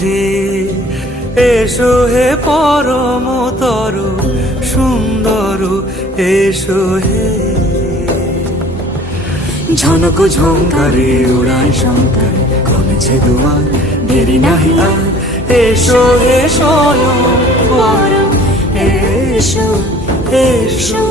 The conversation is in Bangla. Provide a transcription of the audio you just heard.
হে এসো হে পরমতর সুন্দর এসো হে। ঝনক ঝঙ্কারে উড়ায় শঙ্কার কমেছে দুয়ার দেরি নাহি আর এসো হে স্বয়ং বর এসো এসো।